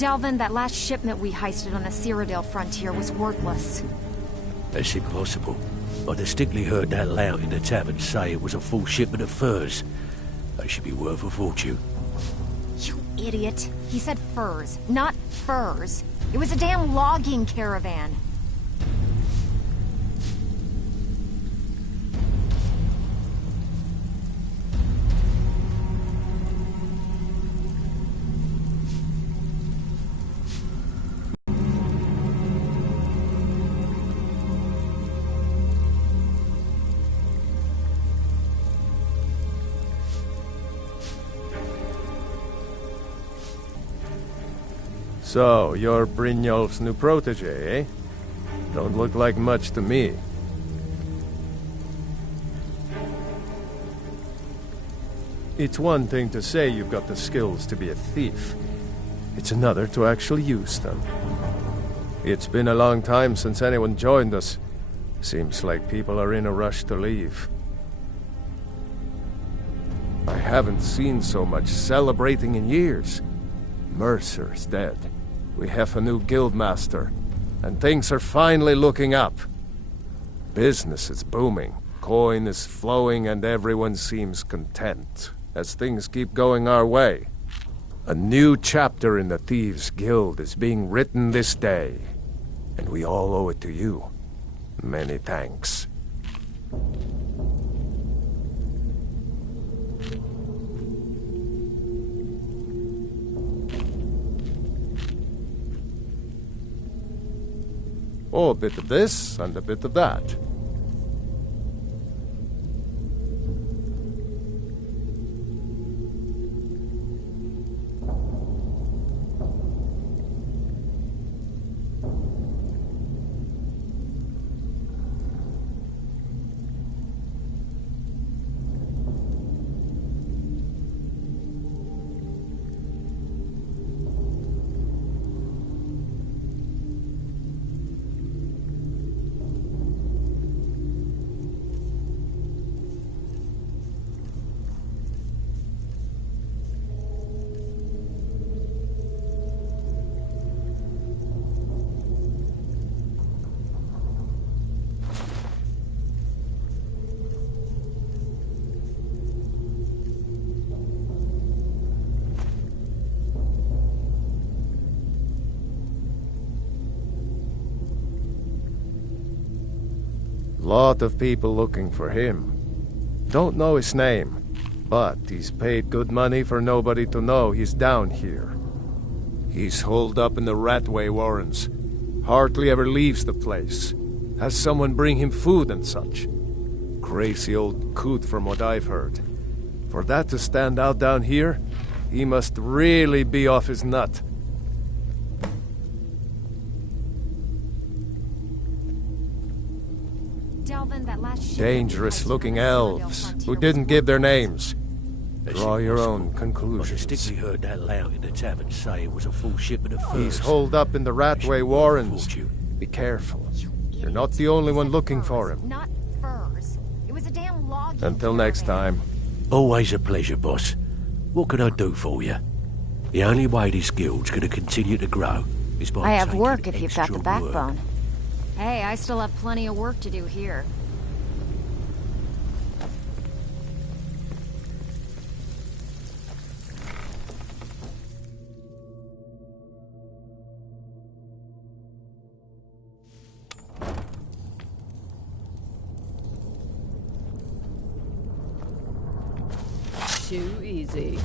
Delvin, that last shipment we heisted on the Cyrodiil frontier was worthless. That's impossible. I distinctly heard that lout in the tavern say it was a full shipment of furs. They should be worth a fortune. You idiot. He said furs, not furs. It was a damn logging caravan. So, you're Brynjolf's new protege, eh? Don't look like much to me. It's one thing to say you've got the skills to be a thief. It's another to actually use them. It's been a long time since anyone joined us. Seems like people are in a rush to leave. I haven't seen so much celebrating in years. Mercer's dead. We have a new guildmaster, and things are finally looking up. Business is booming, coin is flowing, and everyone seems content as things keep going our way. A new chapter in the Thieves' Guild is being written this day, and we all owe it to you. Many thanks. Oh, a bit of this, and a bit of that. Lot of people looking for him. Don't know his name, but he's paid good money for nobody to know he's down here. He's holed up in the Ratway Warrens. Hardly ever leaves the place. Has someone bring him food and such. Crazy old coot from what I've heard. For that to stand out down here, he must really be off his nut. Dangerous-looking elves who didn't give their names. Draw your own conclusions. I distinctly heard that lout in the tavern say it was a full shipment of furs. He's holed up in the Ratway Warrens. Be careful. You're not the only one looking for him. Not furs. It was a damn logging Until next time. Always a pleasure, boss. What can I do for you? The only way this guild's going to continue to grow is by I have taking work if you've got the extra backbone. work. Hey, I still have plenty of work to do here. Too easy.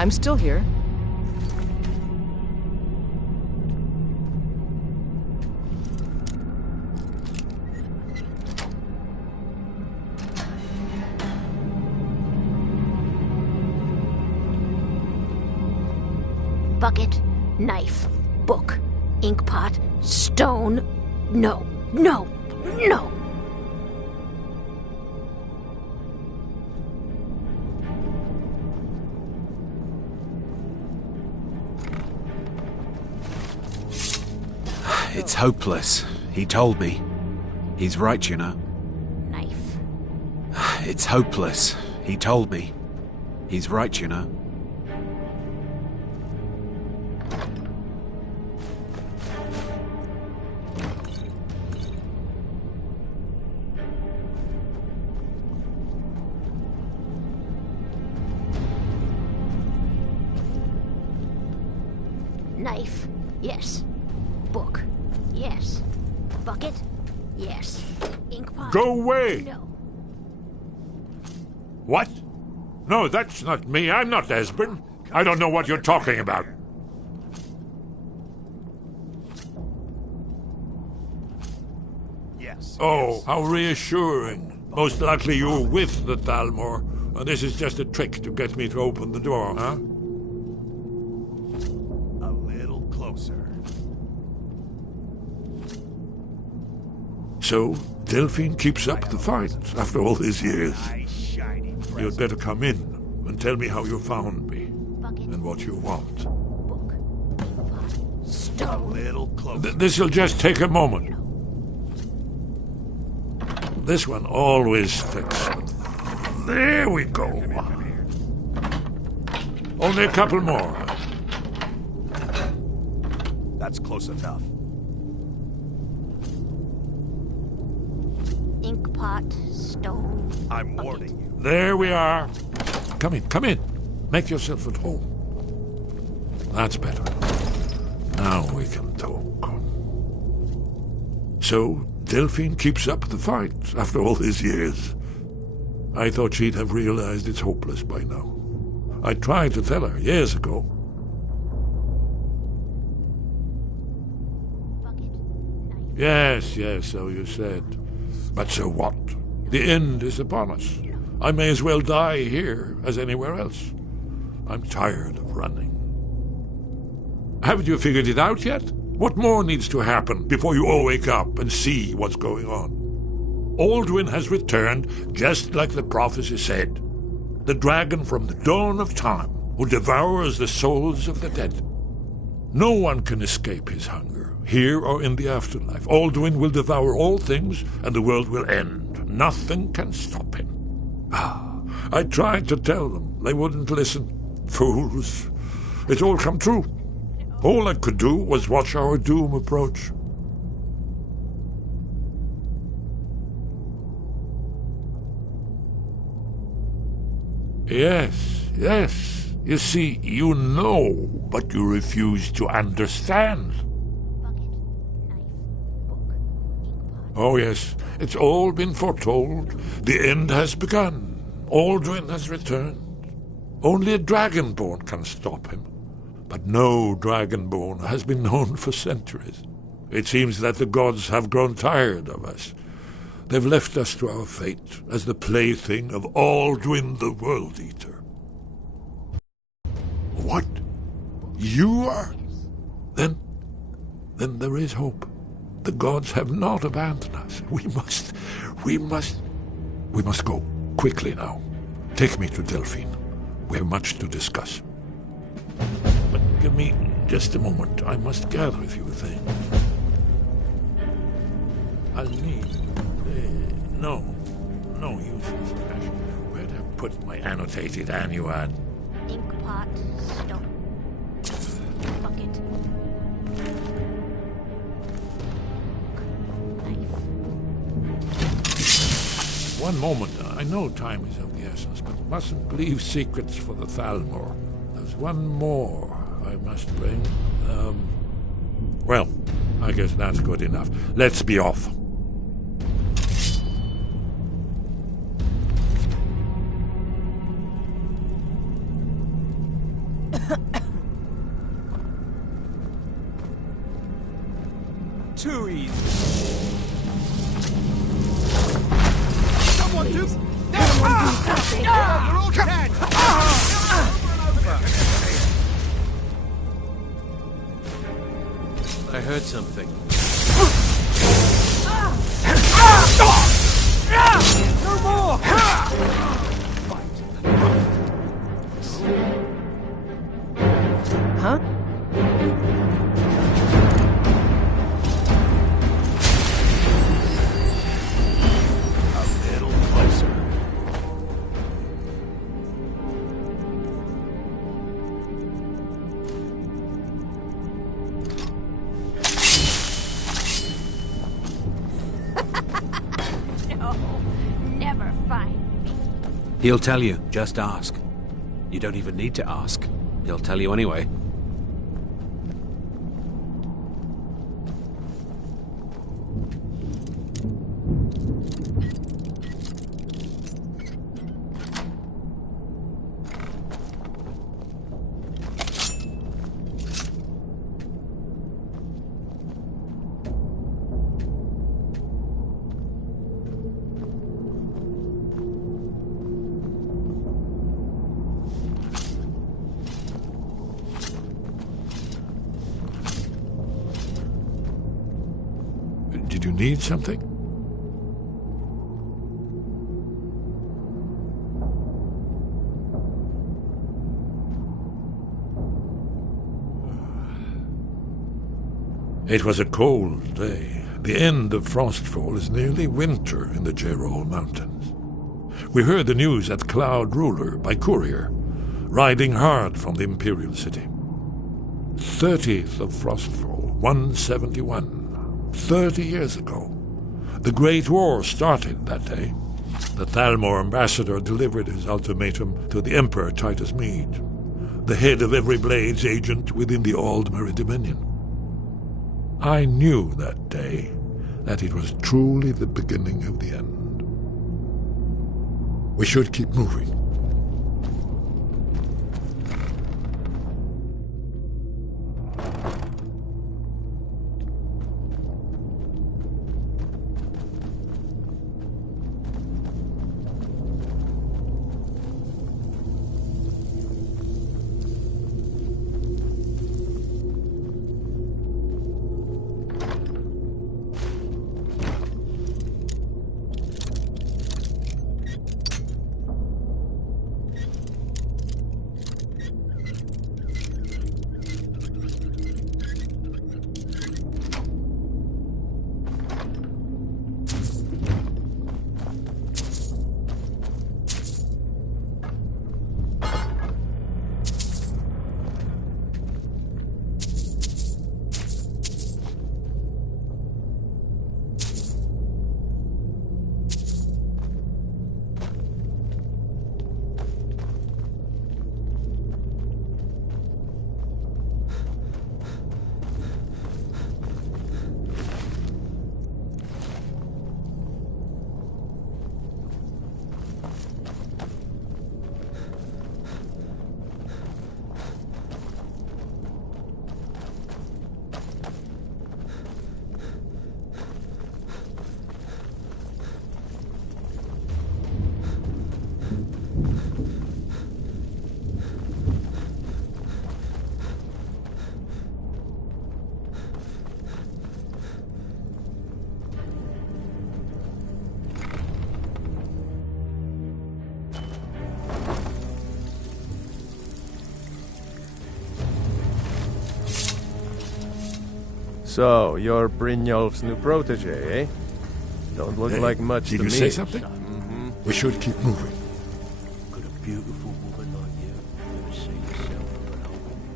I'm still here. Bucket, knife, book, ink pot, stone. No, no, no! It's hopeless. He told me. He's right, you know. Knife. It's hopeless. He told me. He's right, you know. Knife, yes. Book, yes. Bucket, yes. Ink pot. Go away! No. What? No, that's not me. I'm not Esben. I don't know what you're talking about. Yes. Oh, how reassuring. Most likely you were with the Thalmor, and this is just a trick to get me to open the door, huh? A little closer. So, Delphine keeps up the fight after all these years. Nice shiny You'd present. better come in and tell me how you found me Bucket, and what you want. book, ink pot, A stone. little closer. This'll just take a moment. This one always sticks. There we go. Only a couple more. That's close enough. Ink pot, stone. I'm warning you. There we are. Come in, come in. Make yourself at home. That's better. Now we can talk. So, Delphine keeps up the fight after all these years. I thought she'd have realized it's hopeless by now. I tried to tell her years ago. Bucket, knife. Yes, so you said. But so what? The end is upon us. I may as well die here as anywhere else. I'm tired of running. Haven't you figured it out yet? What more needs to happen before you all wake up and see what's going on? Alduin has returned just like the prophecy said. The dragon from the dawn of time who devours the souls of the dead. No one can escape his hunger, here or in the afterlife. Alduin will devour all things and the world will end. Nothing can stop him. I tried to tell them. They wouldn't listen. Fools. It's all come true. All I could do was watch our doom approach. Yes. You see, you know, but you refuse to understand. Bucket, knife, book, ink pot. Oh, yes, it's all been foretold. The end has begun. Alduin has returned. Only a dragonborn can stop him. But no dragonborn has been known for centuries. It seems that the gods have grown tired of us. They've left us to our fate as the plaything of Alduin the World Eater. What? You are? Then there is hope. The gods have not abandoned us. We must go quickly now. Take me to Delphine. We have much to discuss. But give me just a moment. I must gather a few things. I'll need... no useless cash. Where'd I put my annotated annuad? Ink pot, stone. Bucket. Knife. One moment. I know time is of the essence, but mustn't leave secrets for the Thalmor. There's one more I must bring. Well, I guess that's good enough. Let's be off. Too easy. Someone do something. You're all dead. I heard something. No more. Huh? A little closer. No, never find me. He'll tell you, just ask. You don't even need to ask. He'll tell you anyway. Did you need something? It was a cold day. The end of Frostfall is nearly winter in the Gerol Mountains. We heard the news at Cloud Ruler by courier, riding hard from the Imperial City. 30th of Frostfall, 171. 30 years ago. The Great War started that day. The Thalmor ambassador delivered his ultimatum to the Emperor Titus Mede, the head of every Blades agent within the Aldmeri Dominion. I knew that day that it was truly the beginning of the end. We should keep moving. So, you're Brynjolf's new protege, eh? Don't look like much to me. Did you say something? We should keep moving. Could a beautiful woman like you ever see yourself alone?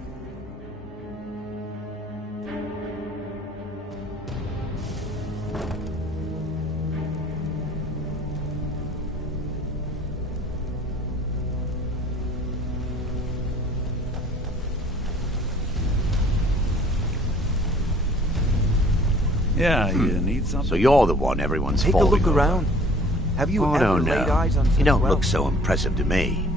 Yeah, you need something? So you're the one everyone's Take a falling look over. around. Have you ever no, laid no. eyes on You don't such look wealth? so impressive to me.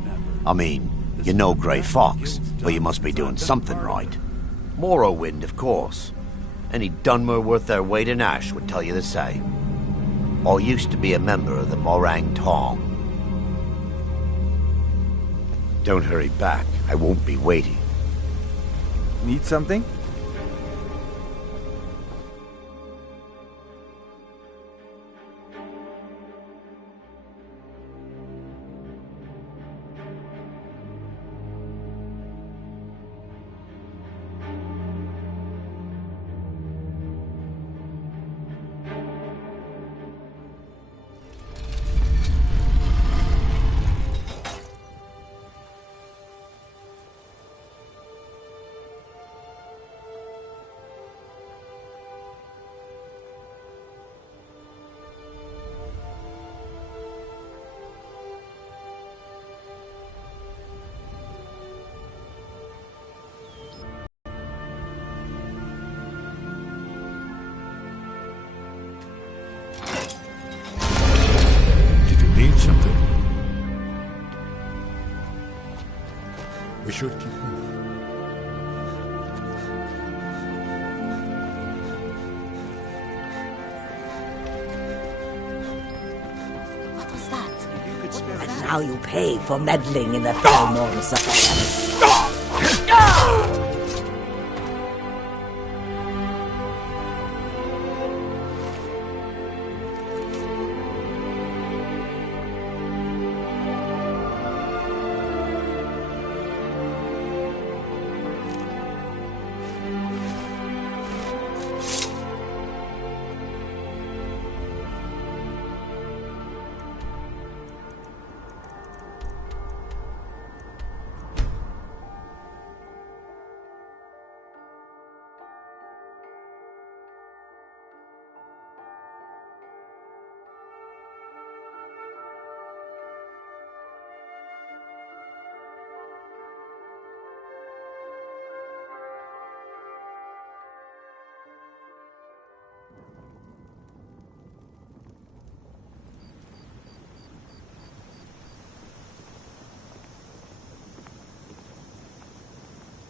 I mean, You know Grey Fox, but you must be doing something right. Morrowind, of course. Any Dunmer worth their weight in ash would tell you the same. I used to be a member of the Morang Tong. Don't hurry back. I won't be waiting. Need something? We should keep moving. What was that? And now you pay for meddling in the Thermor's affairs.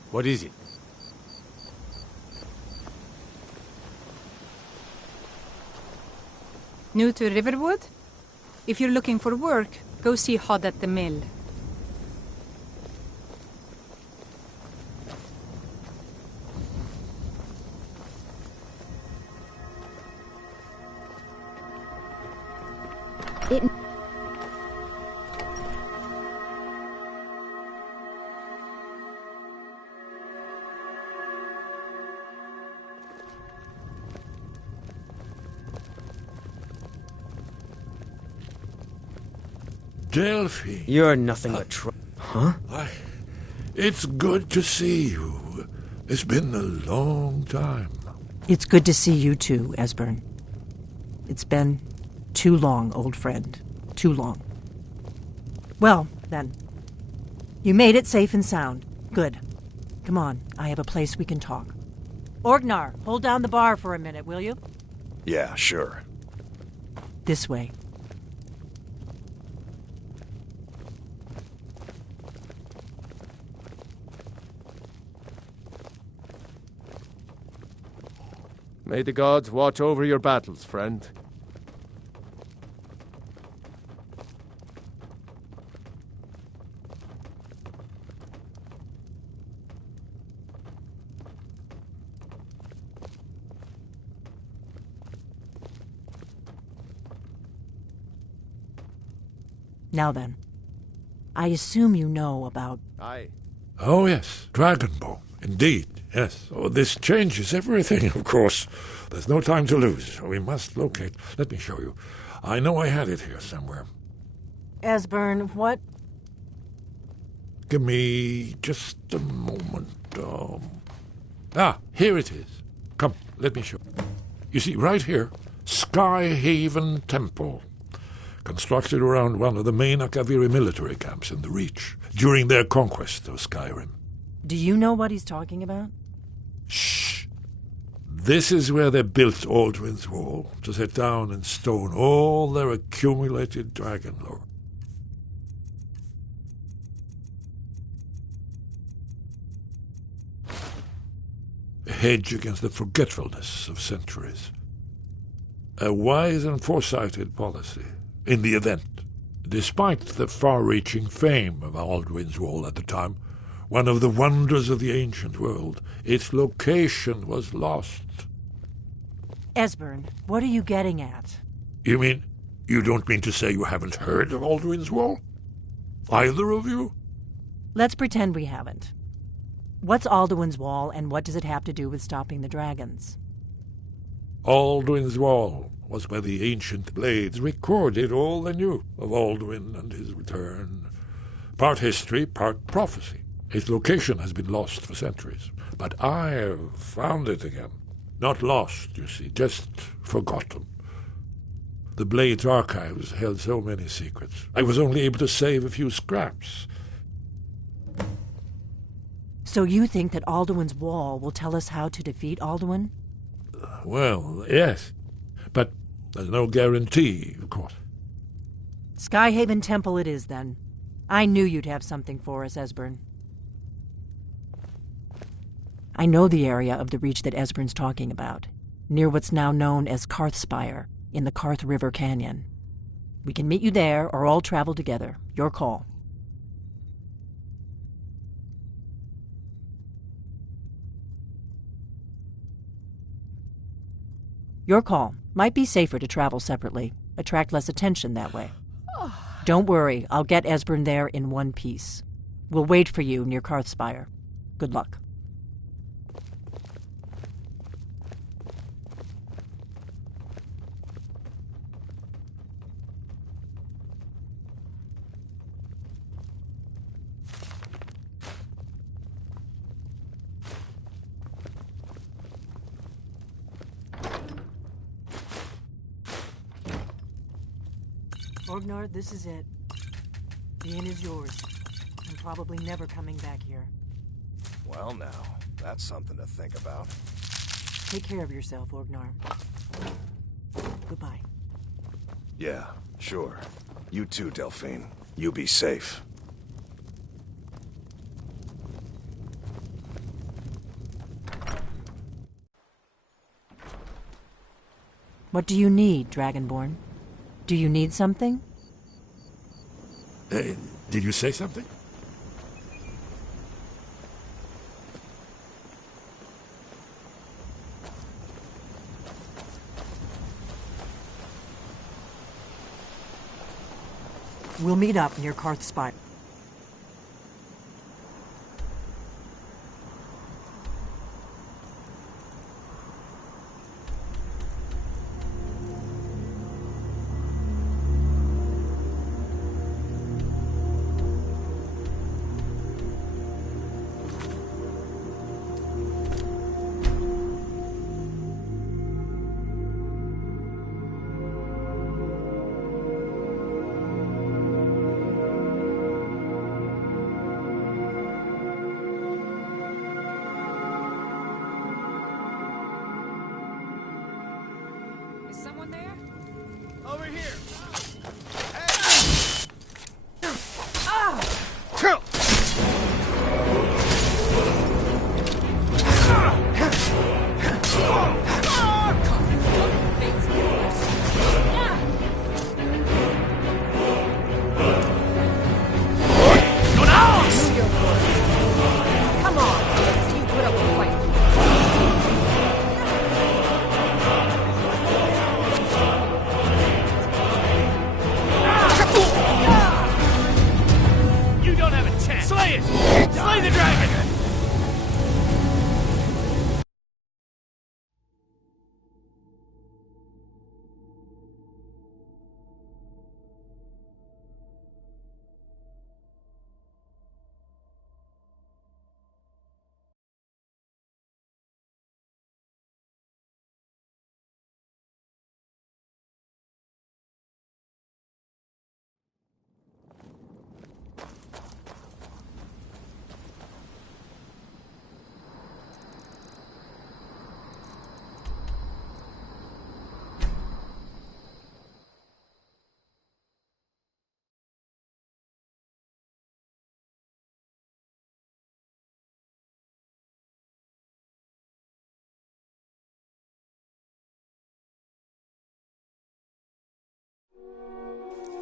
What is it? New to Riverwood? If you're looking for work, go see Hod at the mill. Delphi. You're nothing but Huh? It's good to see you. It's been a long time. It's good to see you too, Esbern. It's been too long, old friend. Too long. Well, then. You made it safe and sound. Good. Come on, I have a place we can talk. Orgnar, hold down the bar for a minute, will you? Yeah, sure. This way. May the gods watch over your battles, friend. Now then, I assume you know about... Aye. Oh, yes, Dragonbow. Indeed, yes. Oh, this changes everything, of course. There's no time to lose. We must locate. Let me show you. I know I had it here somewhere. Esbern, what? Give me just a moment. Here it is. Come, let me show you. You see, right here, Skyhaven Temple. Constructed around one of the main Akaviri military camps in the Reach during their conquest of Skyrim. Do you know what he's talking about? Shh. This is where they built Alduin's Wall, to set down in stone all their accumulated dragon lore. A hedge against the forgetfulness of centuries. A wise and foresighted policy, in the event. Despite the far-reaching fame of Alduin's Wall at the time, one of the wonders of the ancient world, its location was lost. Esbern, what are you getting at? You mean, you don't mean to say you haven't heard of Alduin's Wall? Either of you? Let's pretend we haven't. What's Alduin's Wall, and what does it have to do with stopping the dragons? Alduin's Wall was where the ancient blades recorded all they knew of Alduin and his return. Part history, part prophecy. Its location has been lost for centuries, but I have found it again. Not lost, you see, just forgotten. The Blade's archives held so many secrets. I was only able to save a few scraps. So you think that Alduin's Wall will tell us how to defeat Alduin? Well, yes. But there's no guarantee, of course. Skyhaven Temple it is, then. I knew you'd have something for us, Esbern. I know the area of the reach that Esbern's talking about, near what's now known as Karthspire, in the Karth River Canyon. We can meet you there, or all travel together. Your call. Your call. Might be safer to travel separately. Attract less attention that way. Don't worry, I'll get Esbern there in one piece. We'll wait for you near Karthspire. Good luck. Orgnar, this is it. The inn is yours. I'm probably never coming back here. Well now, that's something to think about. Take care of yourself, Orgnar. Goodbye. Yeah, sure. You too, Delphine. You be safe. What do you need, Dragonborn? Do you need something? Did you say something? We'll meet up near Karthspire.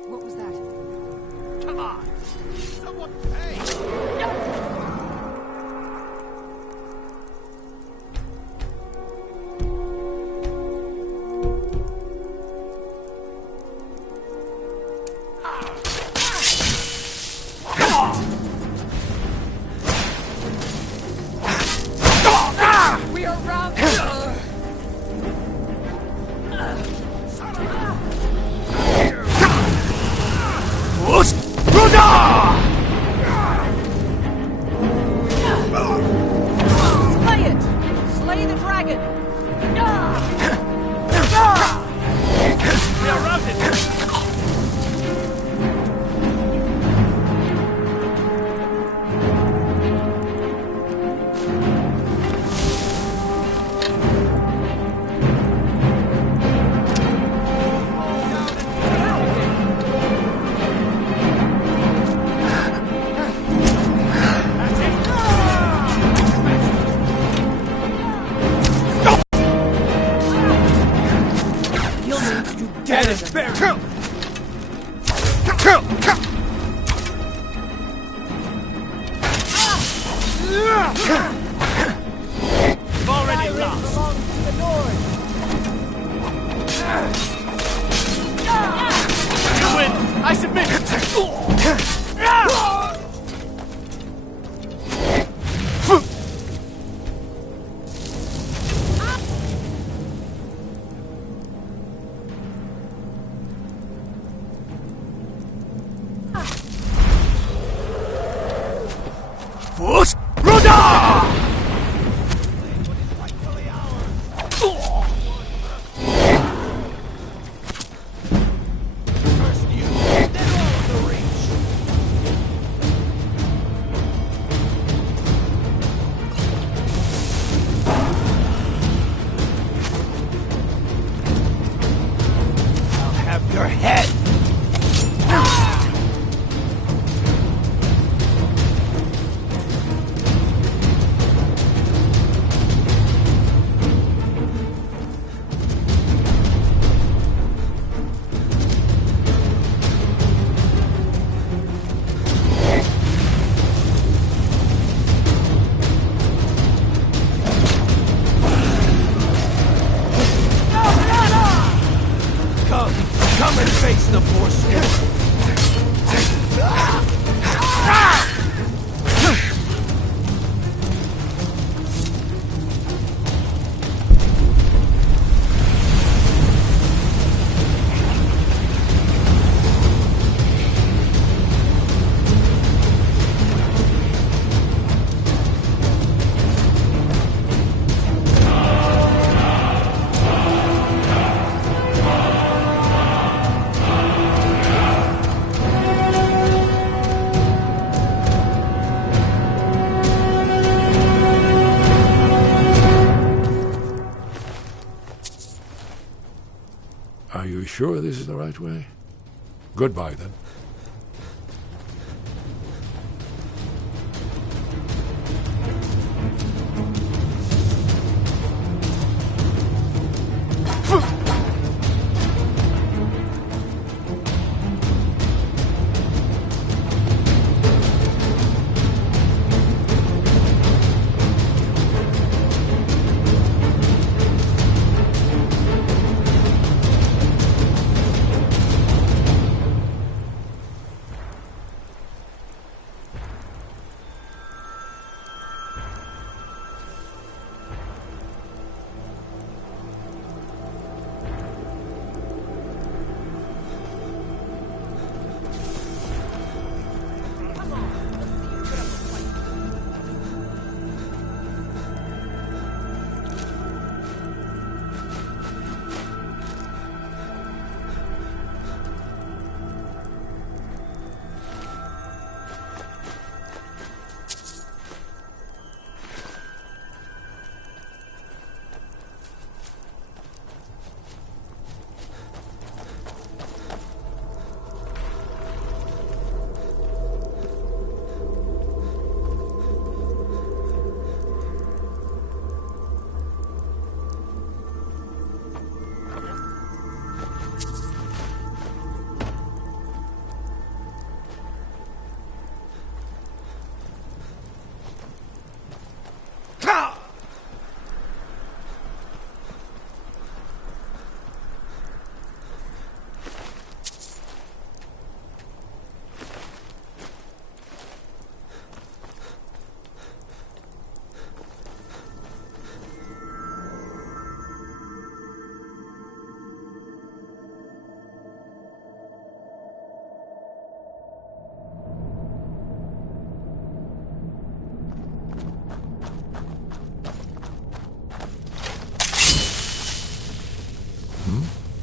What was that? Come on! Someone pay! We are round. Slay it! Slay the dragon! We are routed! Get it! Kill! We've already lost. You win! I submit! Force Rudder! First you, then all of the reach! I'll have your head! Come and face the Forsworn! Are you sure this is the right way? Goodbye, then.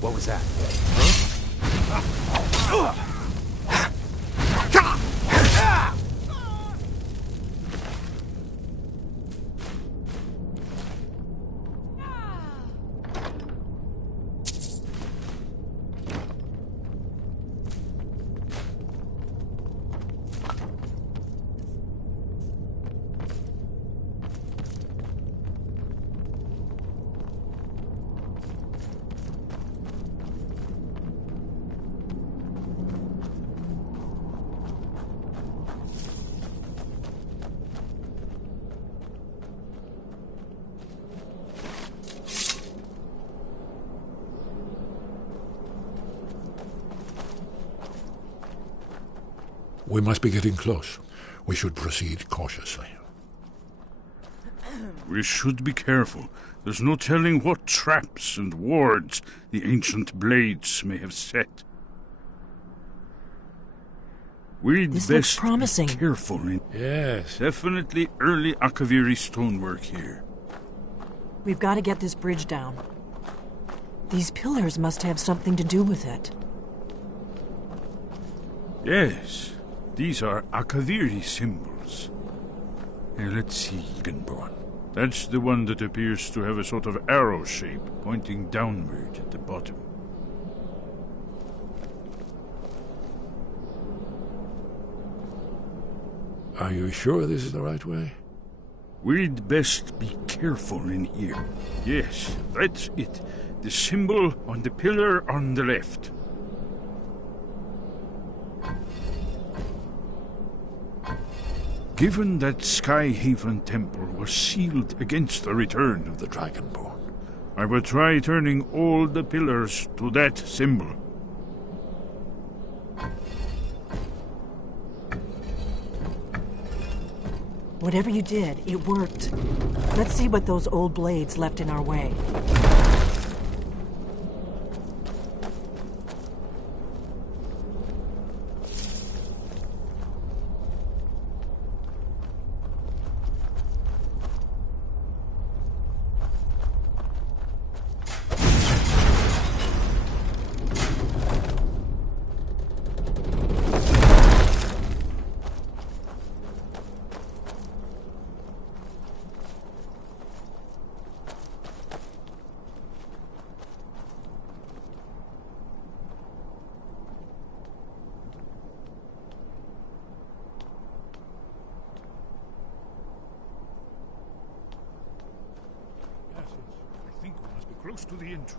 What was that? We must be getting close. We should proceed cautiously. We should be careful. There's no telling what traps and wards the ancient blades may have set. We'd This looks best promising. be careful. Yes. Definitely early Akaviri stonework here. We've got to get this bridge down. These pillars must have something to do with it. Yes, these are Akaviri symbols. Let's see, Dragonborn. That's the one that appears to have a sort of arrow shape pointing downward at the bottom. Are you sure this is the right way? We'd best be careful in here. Yes, that's it. The symbol on the pillar on the left. Given that Skyhaven Temple was sealed against the return of the Dragonborn, I will try turning all the pillars to that symbol. Whatever you did, it worked. Let's see what those old blades left in our way. I think we must be close to the entrance.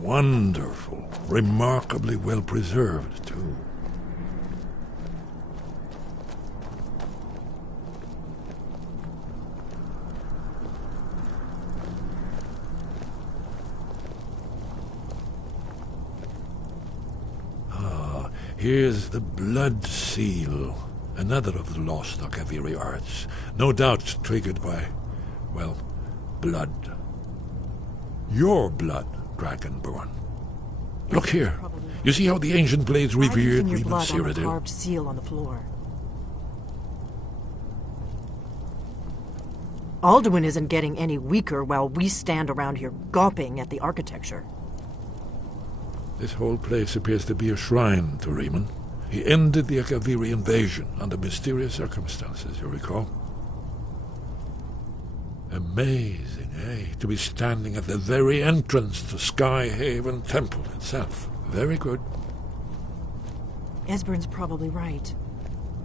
Wonderful. Remarkably well preserved, too. Here's the blood seal, another of the lost Akaviri arts, no doubt triggered by, well, blood. Your blood, Dragonborn. Look here. You see how the ancient blades revered your Riemann blood on the Cyrodiil? carved seal on the floor. Alduin isn't getting any weaker while we stand around here gawping at the architecture. This whole place appears to be a shrine to Riemann. He ended the Akaviri invasion under mysterious circumstances, you recall? Amazing, eh? To be standing at the very entrance to Skyhaven Temple itself. Very good. Esbern's probably right.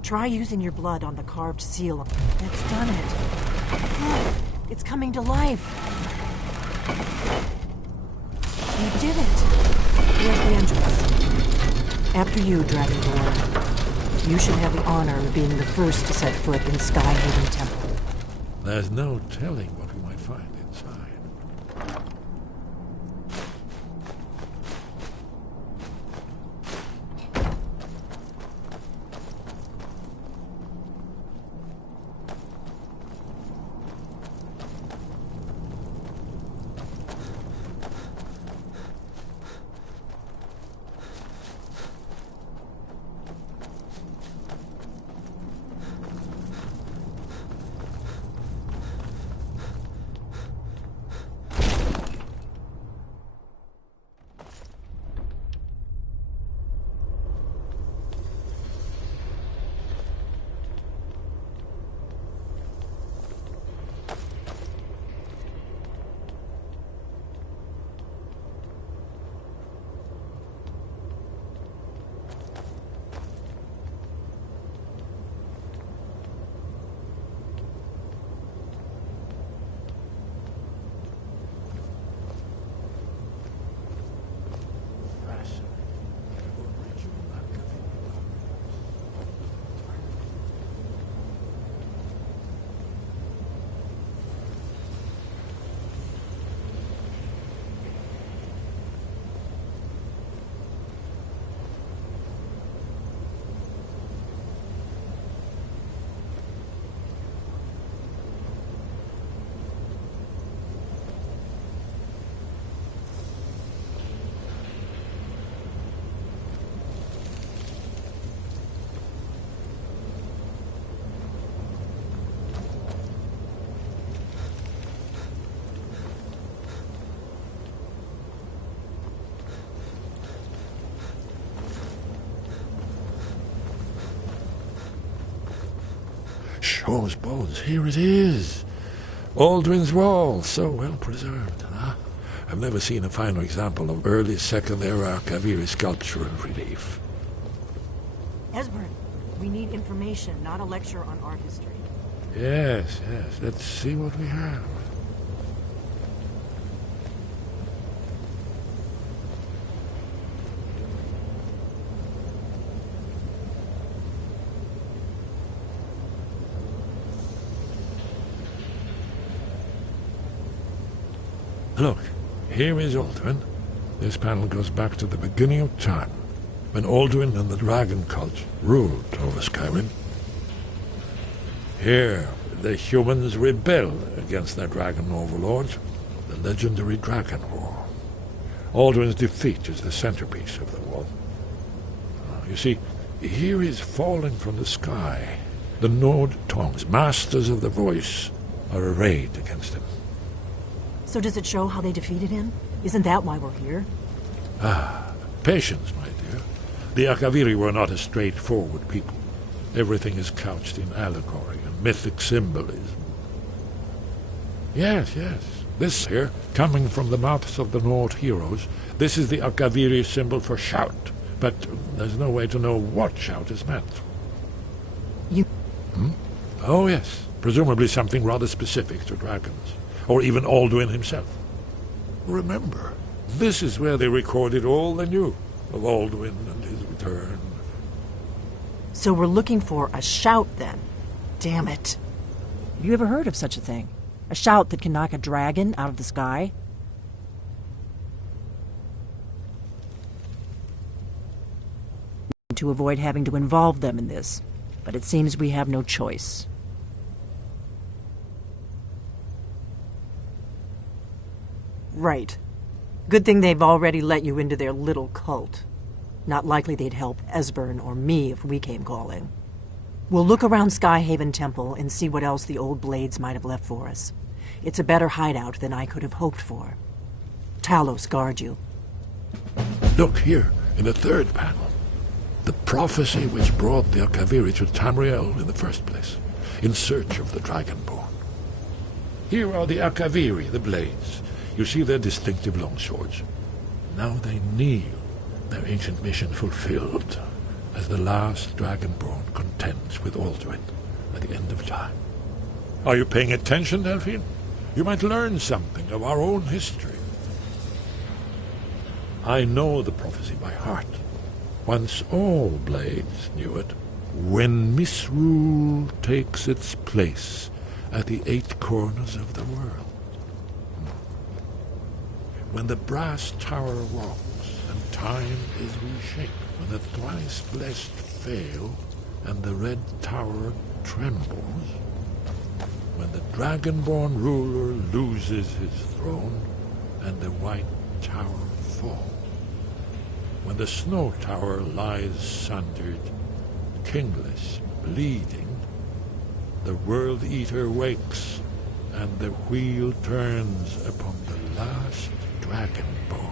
Try using your blood on the carved seal. That's done it. Look, it's coming to life. You did it. Here's the entrance. After you, Dragonborn. You should have the honor of being the first to set foot in Skyhaven Temple. There's no telling what we might find inside. Shaw's bones, here it is. Alduin's wall, so well preserved, huh? I've never seen a finer example of early Second-era Akaviri sculpture and relief. Esbern, we need information, not a lecture on art history. Yes, yes, let's see what we have. Look, here is Alduin. This panel goes back to the beginning of time, when Alduin and the dragon cult ruled over Skyrim. Here, the humans rebel against their dragon overlords, the legendary Dragon War. Alduin's defeat is the centerpiece of the wall. You see, here is falling from the sky. The Nord tongues, masters of the voice, are arrayed against him. So does it show how they defeated him? Isn't that why we're here? Ah, patience, my dear. The Akaviri were not a straightforward people. Everything is couched in allegory and mythic symbolism. Yes, yes. This here, coming from the mouths of the Nord heroes, this is the Akaviri symbol for shout. But there's no way to know what shout is meant. You... Oh, yes. Presumably something rather specific to dragons. Or even Alduin himself. Remember, This is where they recorded all they knew of Alduin and his return. So we're looking for a shout, then. Damn it. Have you ever heard of such a thing? A shout that can knock a dragon out of the sky? To avoid having to involve them in this, but it seems we have no choice. Right. Good thing they've already let you into their little cult. Not likely they'd help Esbern or me if we came calling. We'll look around Skyhaven Temple and see what else the old blades might have left for us. It's a better hideout than I could have hoped for. Talos guard you. Look here, in the third panel. The prophecy which brought the Akaviri to Tamriel in the first place, in search of the Dragonborn. Here are the Akaviri, the blades. You see their distinctive longswords. Now they kneel, their ancient mission fulfilled, as the last Dragonborn contends with Alduin at the end of time. Are you paying attention, Delphine? You might learn something of our own history. I know the prophecy by heart. Once all blades knew it. When misrule takes its place at the 8 corners of the world. When the brass tower rocks and time is reshaped. When the thrice blessed fail and the red tower trembles. When the dragonborn ruler loses his throne and the white tower falls. When the snow tower lies sundered, kingless, bleeding, the World Eater wakes, and the wheel turns upon the last Dragonborn.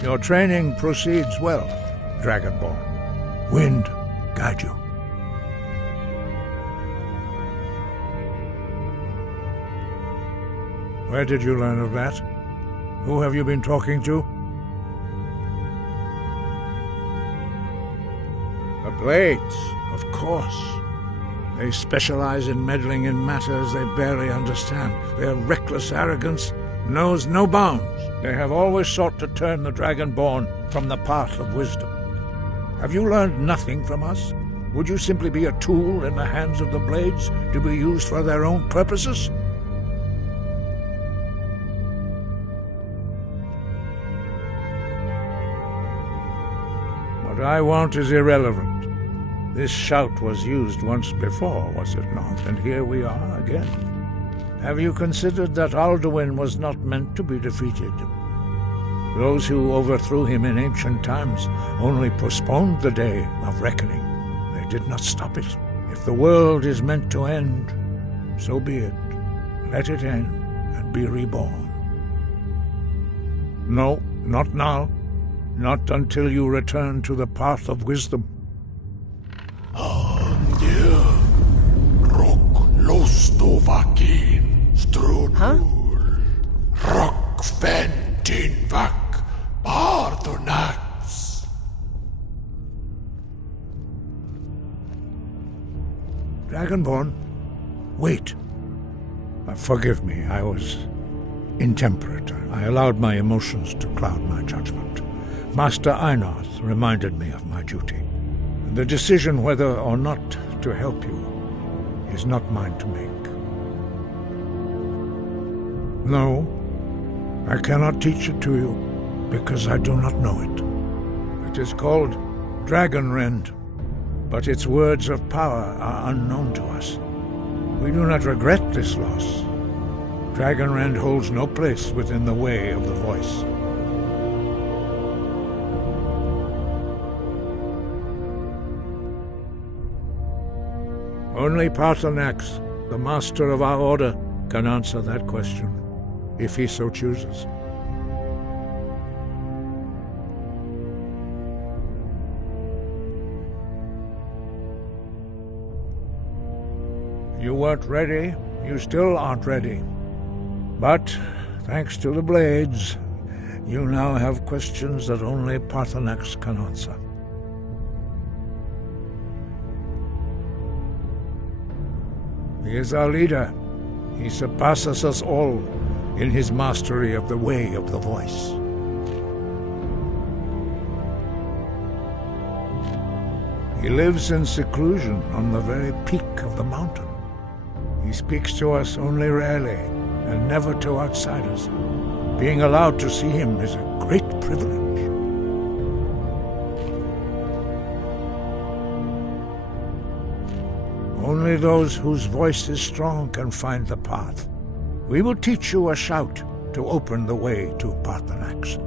Your training proceeds well, Dragonborn. Wind guide you. Where did you learn of that? Who have you been talking to? The Blades, of course. They specialize in meddling in matters they barely understand. Their reckless arrogance knows no bounds. They have always sought to turn the Dragonborn from the path of wisdom. Have you learned nothing from us? Would you simply be a tool in the hands of the Blades to be used for their own purposes? What I want is irrelevant. This shout was used once before, was it not? And here we are again. Have you considered that Alduin was not meant to be defeated? Those who overthrew him in ancient times only postponed the day of reckoning. They did not stop it. If the world is meant to end, so be it. Let it end and be reborn. No, not now. Not until you return to the path of wisdom. Huh? Rock Ventin Vak Borderlands. Dragonborn, wait. Forgive me, I was intemperate. I allowed my emotions to cloud my judgment. Master Einarth reminded me of my duty. The decision whether or not to help you is not mine to make. No, I cannot teach it to you, because I do not know it. It is called Dragonrend, but its words of power are unknown to us. We do not regret this loss. Dragonrend holds no place within the way of the voice. Only Paarthurnax, the master of our order, can answer that question, if he so chooses. You weren't ready, you still aren't ready. But, thanks to the Blades, you now have questions that only Paarthurnax can answer. He is our leader. He surpasses us all in his mastery of the way of the voice. He lives in seclusion on the very peak of the mountain. He speaks to us only rarely, and never to outsiders. Being allowed to see him is a great privilege. Only those whose voice is strong can find the path. We will teach you a shout to open the way to Paarthurnax.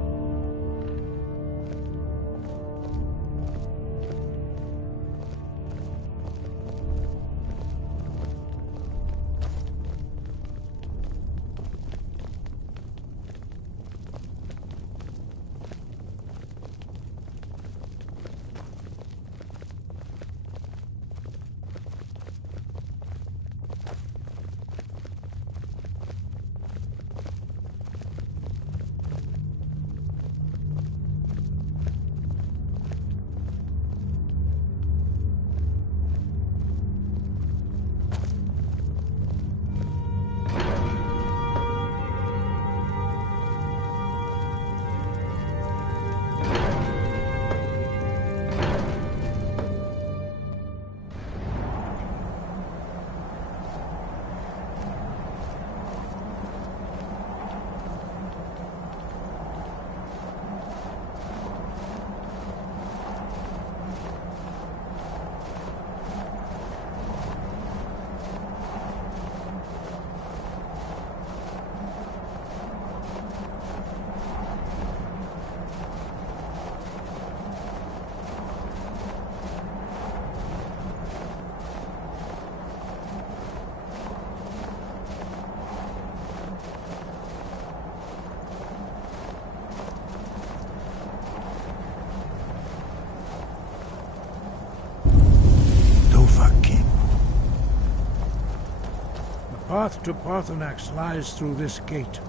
The path to Paarthurnax lies through this gate.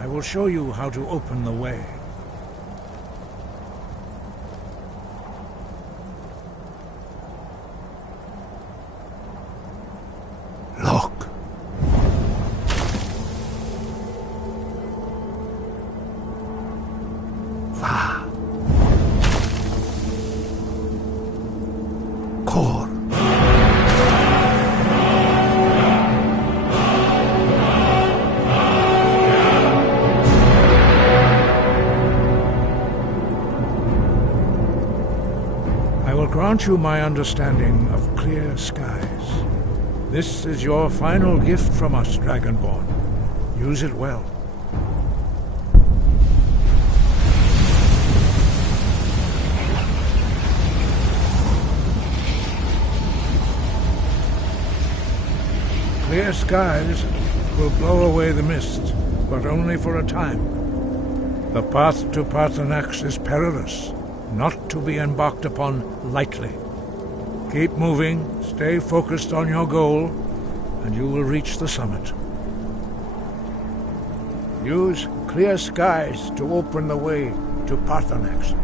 I will show you how to open the way. Look. grant you my understanding of clear skies. This is your final gift from us, Dragonborn. Use it well. Clear skies will blow away the mist, but only for a time. The path to Paarthurnax is perilous, not to be embarked upon lightly. Keep moving, stay focused on your goal, and you will reach the summit. Use clear skies to open the way to Paarthurnax.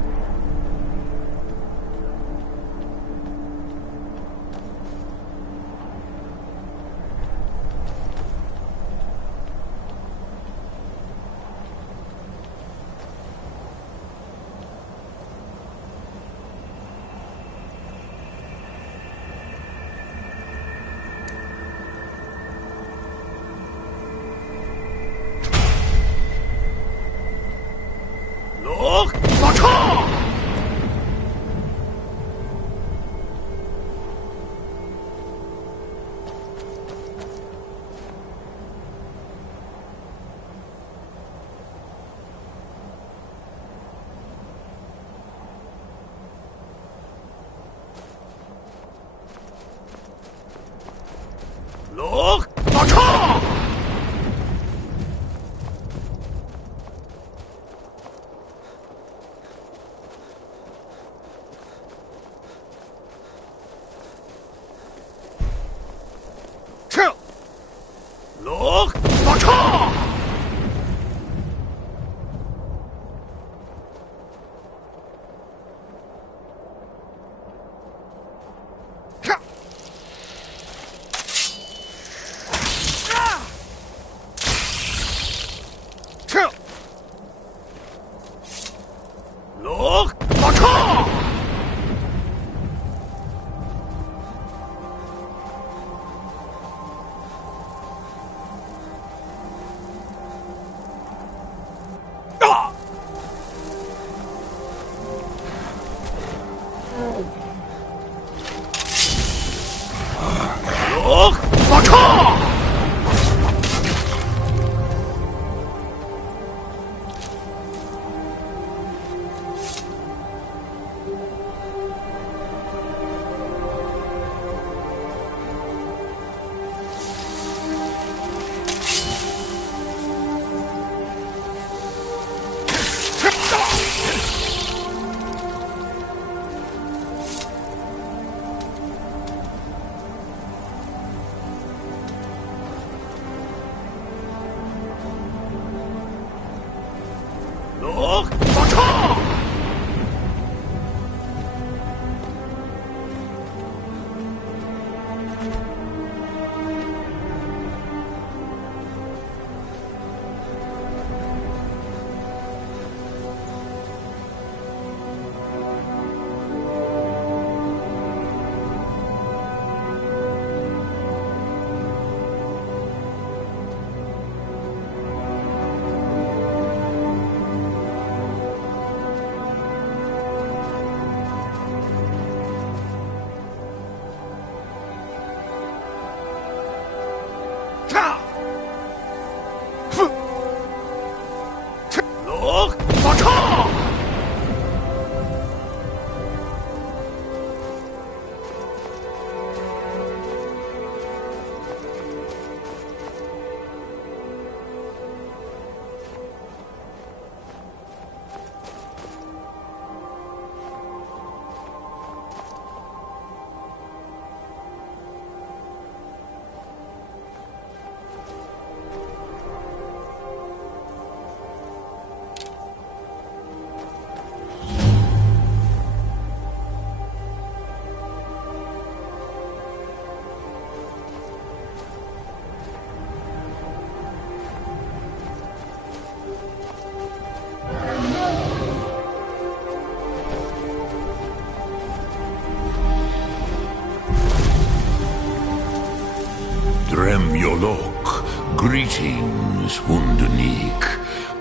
Greetings, Hundunik.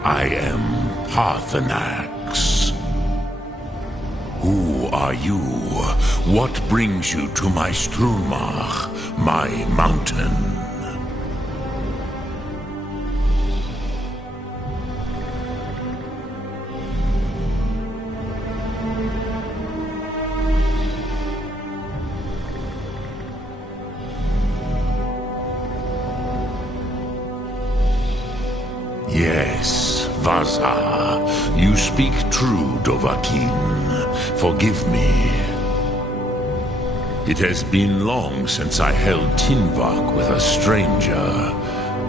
I am Paarthurnax. Who are you? What brings you to my Strunmach, my mountain? Yes, Vaza, you speak true, Dovahkiin. Forgive me. It has been long since I held Tinvak with a stranger.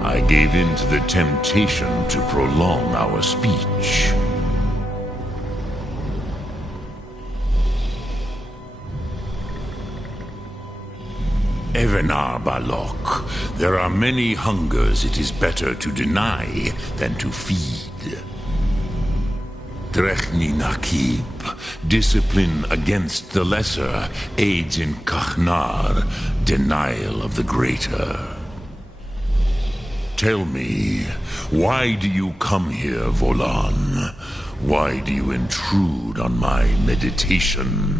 I gave in to the temptation to prolong our speech. Evenar Balok, there are many hungers it is better to deny than to feed. Drechni Nakib, discipline against the lesser aids in Kachnar, denial of the greater. Tell me, why do you come here, Volan? Why do you intrude on my meditation?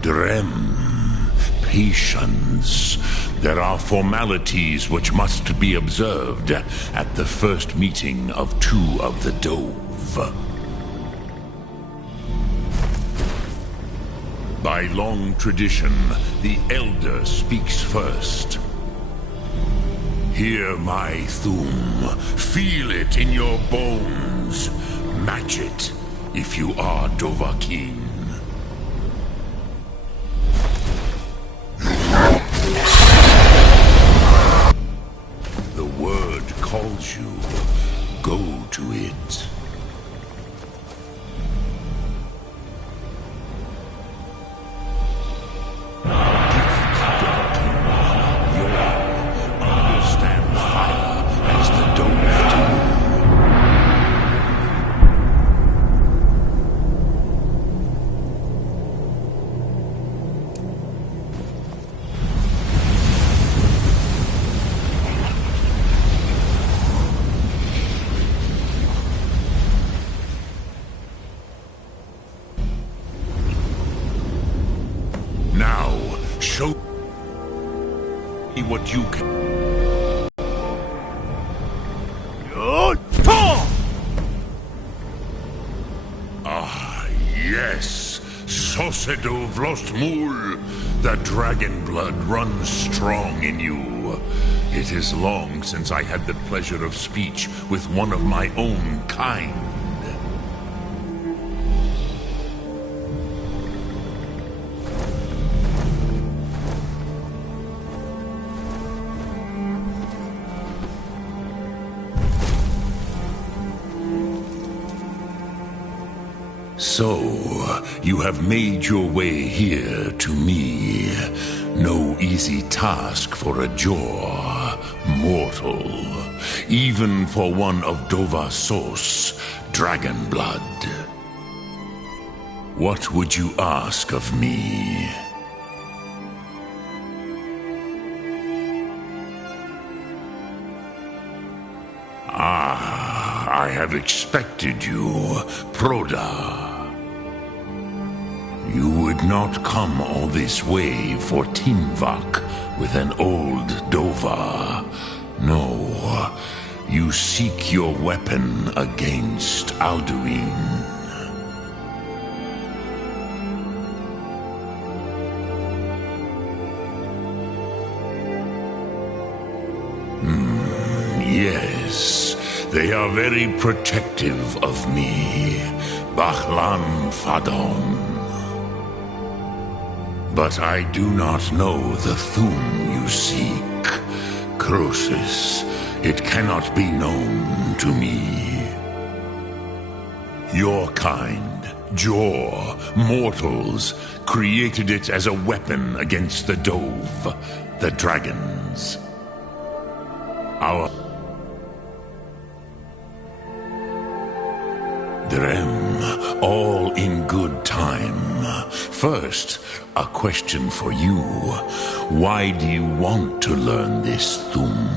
Drem, patience. There are formalities which must be observed at the first meeting of two of the Dove. By long tradition, the elder speaks first. Hear my Thum. Feel it in your bones. Match it if you are Dovahkiin. The word calls you. Go to it. Understand fire as the Dove do. Show me what you can. Ah, yes. Sosedo Vlostmul. The dragon blood runs strong in you. It is long since I had the pleasure of speech with one of my own kind. So, you have made your way here to me. No easy task for a jaw, mortal. Even for one of Dovasos, dragon blood. What would you ask of me? Ah, I have expected you, Proda. You would not come all this way for Tinvak with an old Dova. No, you seek your weapon against Alduin. Yes, they are very protective of me. Bahlan Fadon. But I do not know the Thum you seek. Croesus, it cannot be known to me. Your kind, Jor, mortals, created it as a weapon against the Dove, the dragons. Our Drem, all in good time. First, a question for you. Why do you want to learn this Thum?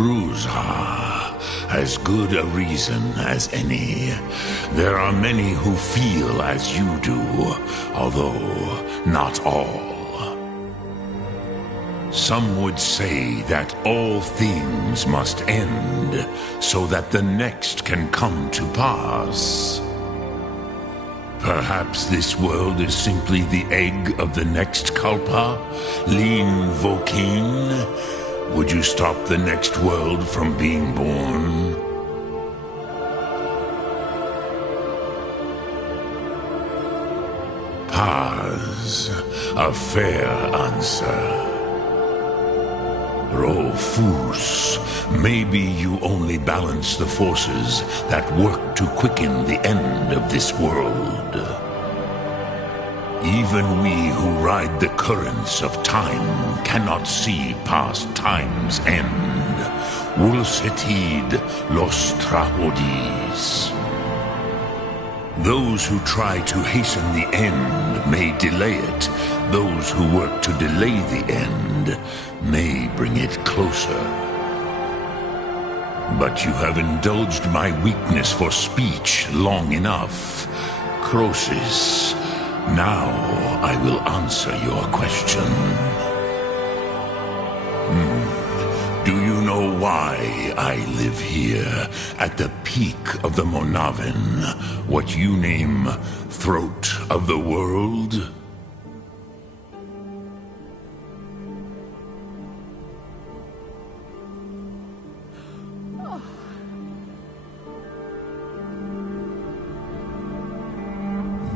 Cruzha, as good a reason as any. There are many who feel as you do, although not all. Some would say that all things must end, so that the next can come to pass. Perhaps this world is simply the egg of the next Kalpa, Lin Vokin. Would you stop the next world from being born? Paz, a fair answer. Rofus, maybe you only balance the forces that work to quicken the end of this world. Even we who ride the currents of time cannot see past time's end. Wulsetid los trahodis. Those who try to hasten the end may delay it. Those who work to delay the end may bring it closer. But you have indulged my weakness for speech long enough. Croesus, now I will answer your question. Do you know why I live here, at the peak of the Monavin, what you name throat of the world?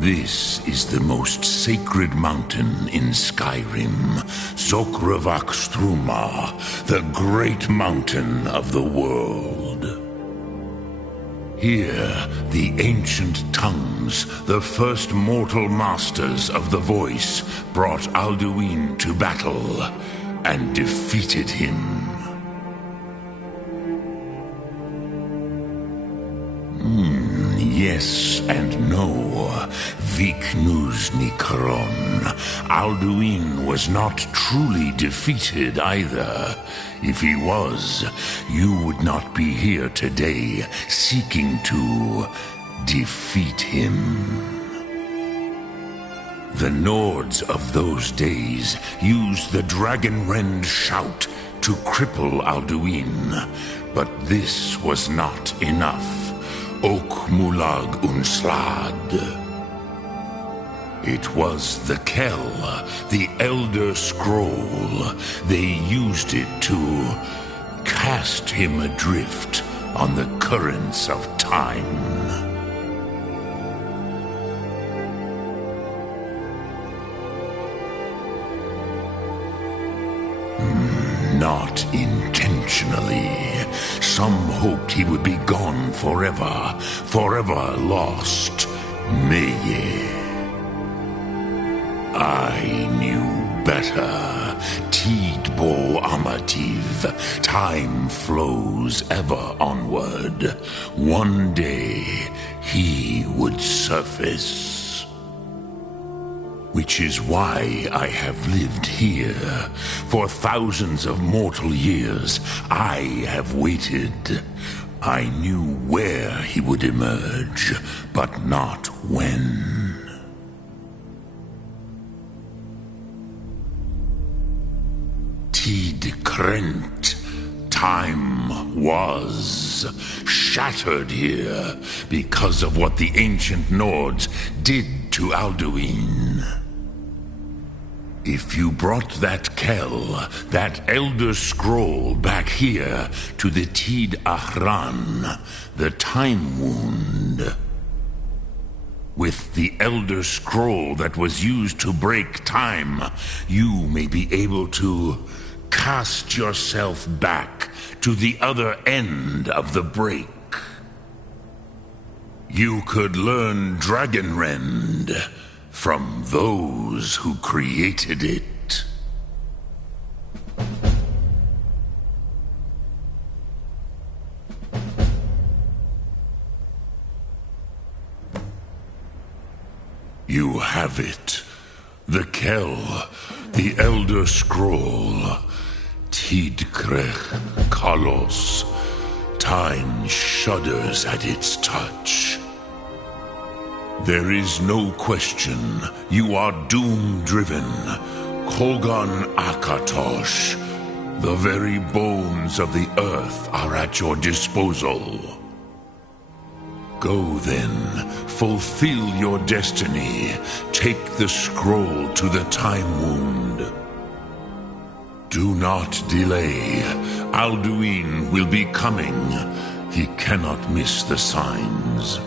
This is the most sacred mountain in Skyrim, Zokravakstruma, the great mountain of the world. Here, the ancient tongues, the first mortal masters of the voice, brought Alduin to battle and defeated him. Yes and no. Viknus Nikaron. Alduin was not truly defeated either. If he was, you would not be here today seeking to defeat him. The Nords of those days used the Dragonrend shout to cripple Alduin, but this was not enough. Ok Mulag Unslad. It was the Kell, the Elder Scroll. They used it to cast him adrift on the currents of time. Not intentionally. Some hoped he would be gone forever, forever lost. Meye. I knew better. Tidbo Amativ. Time flows ever onward. One day he would surface. Which is why I have lived here. For thousands of mortal years, I have waited. I knew where he would emerge, but not when. Tid Krent. Time was shattered here because of what the ancient Nords did to Alduin. If you brought that Kell, that Elder Scroll back here to the Tid Ahran, the Time Wound, with the Elder Scroll that was used to break time, you may be able to cast yourself back to the other end of the break. You could learn Dragonrend from those who created it. You have it. The Kell, the Elder Scroll. Hidkrech Kalos. Time shudders at its touch. There is no question, you are doom-driven. Kogan Akatosh. The very bones of the earth are at your disposal. Go then, fulfill your destiny. Take the scroll to the time wound. Do not delay. Alduin will be coming. He cannot miss the signs.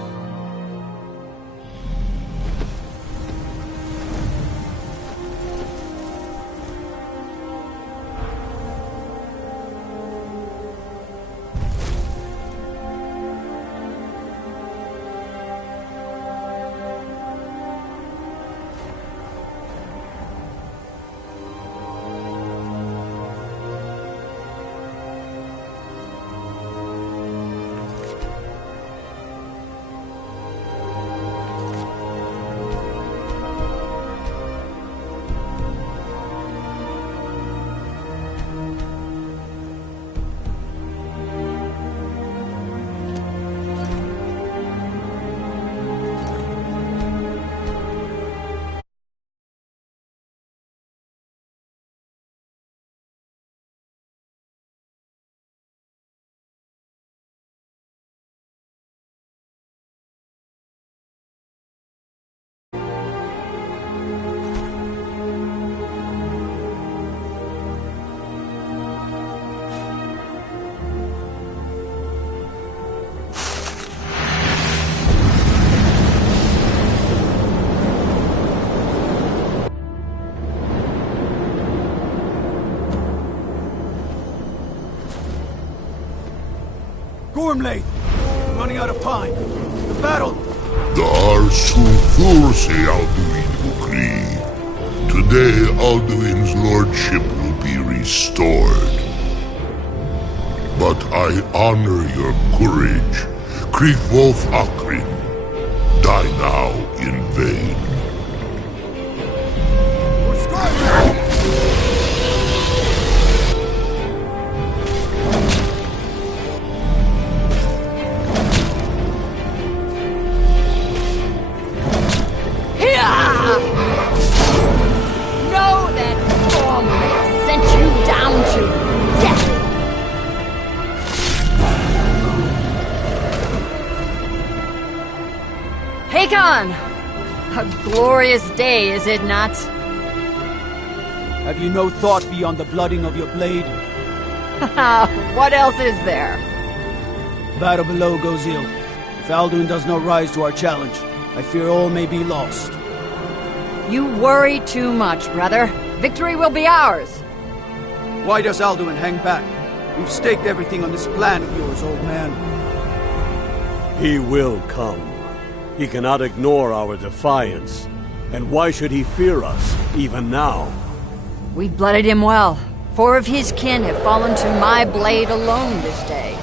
Gormley! Running out of time. The battle! Dar Sulthurse Alduin Ukri. Today Alduin's lordship will be restored. But I honor your courage. Krieg Wolf Akrin. Die now in vain. Know that Gormley sent you down to death! Hakon! A glorious day, is it not? Have you no thought beyond the blooding of your blade? What else is there? Battle below goes ill. If Alduin does not rise to our challenge, I fear all may be lost. You worry too much, brother. Victory will be ours. Why does Alduin hang back? We've staked everything on this plan of yours, old man. He will come. He cannot ignore our defiance. And why should he fear us, even now? We've blooded him well. 4 of his kin have fallen to my blade alone this day.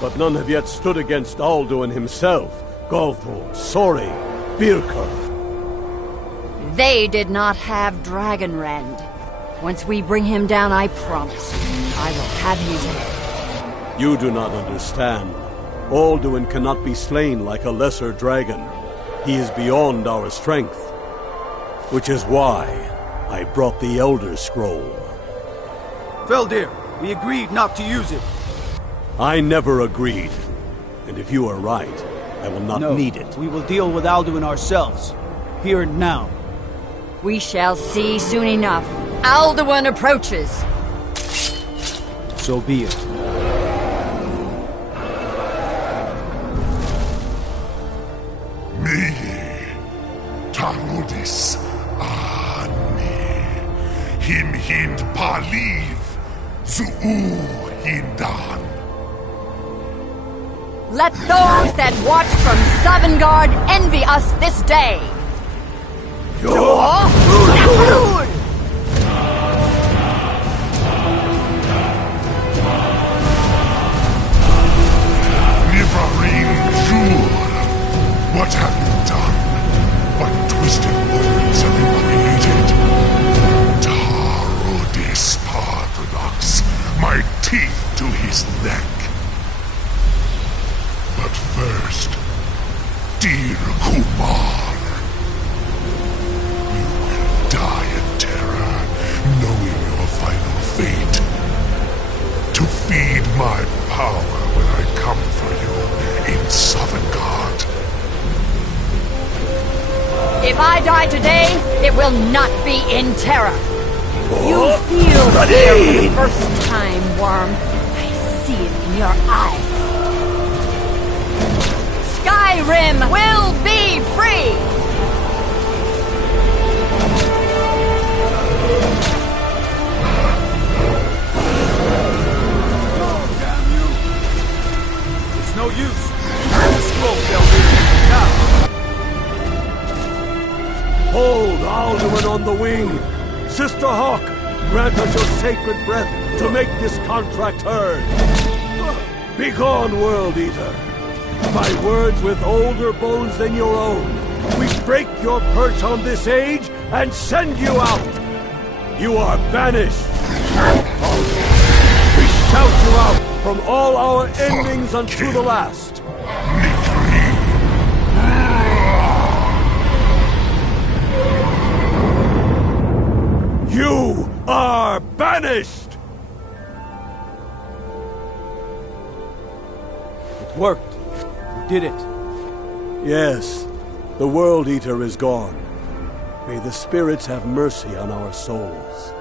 But none have yet stood against Alduin himself. Golthor, Sori, Birka. They did not have Dragonrend. Once we bring him down, I promise I will have his head. You do not understand. Alduin cannot be slain like a lesser dragon. He is beyond our strength. Which is why I brought the Elder Scroll. Feldir, we agreed not to use it. I never agreed. And if you are right, I will not need it. We will deal with Alduin ourselves. Here and now. We shall see soon enough. Alduin approaches. So be it. Me, Tarudis, Ani, Him Hind Paliv, Zuu Hindan. Let those that watch from Savangard envy us this day. Nivarim Jur, what have you done? What twisted words have you created? Tarudis Parthenox. But first, dear Kumar, you will die in terror, knowing your final fate. To feed my power when I come for you in Sovngarde. If I die today, it will not be in terror. You feel fear for the first time, Worm. I see it in your eyes. Skyrim will be free! It's no use. There's a scroll down there. Now. Hold Alduin on the wing! Sister Hawk, grant us your sacred breath to make this contract heard! Begone, World Eater! By words with older bones than your own, we break your perch on this age and send you out! You are banished! We shout you out from all our endings unto the last! You are banished! It worked. You did it. Yes, the World Eater is gone. May the spirits have mercy on our souls.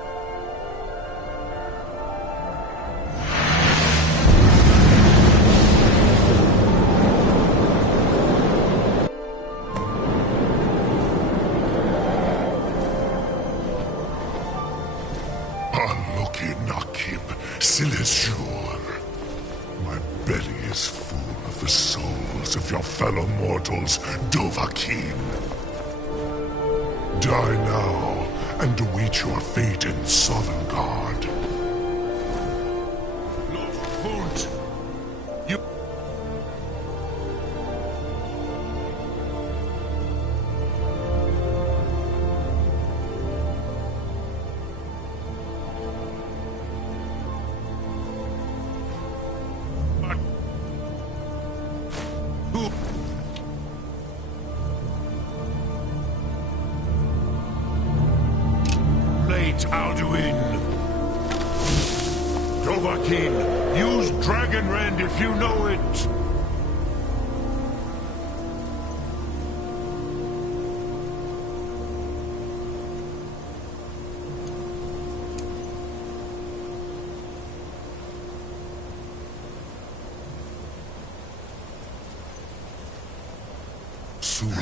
My belly is full of the souls of your fellow mortals, Dovahkiin. Die now, and await your fate in Sovngarde. Lord, you... Alduin! Dovahkiin, use Dragon Rend if you know it! Soon.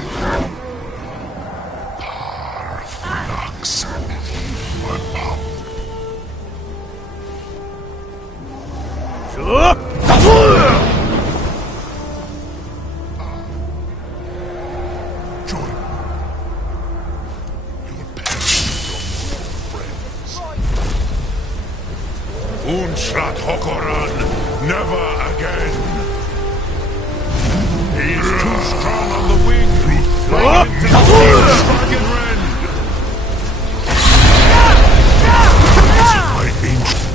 Unshrat Hokoran, never again! He is too strong on the wing! Fly him to the Dragon Rend! My ancient...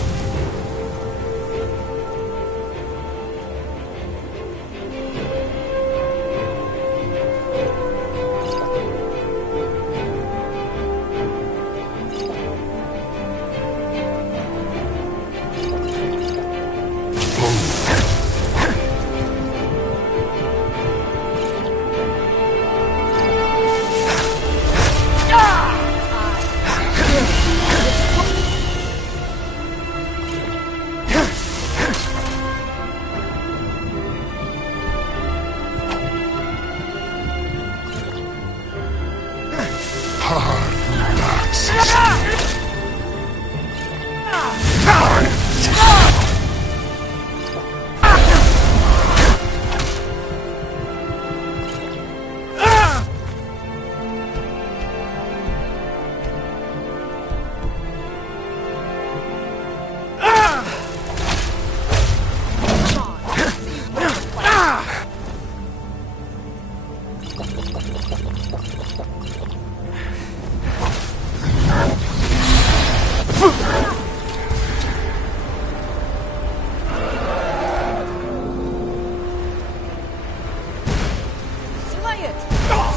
it!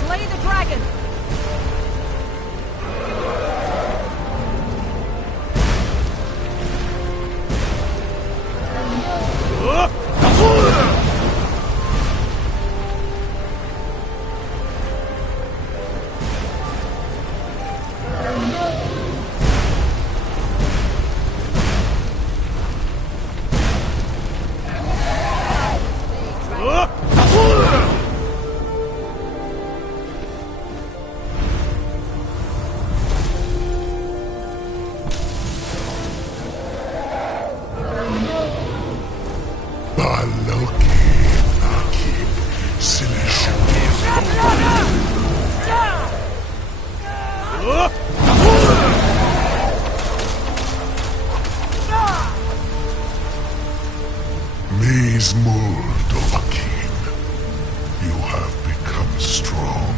Slay the dragon! You have become strong.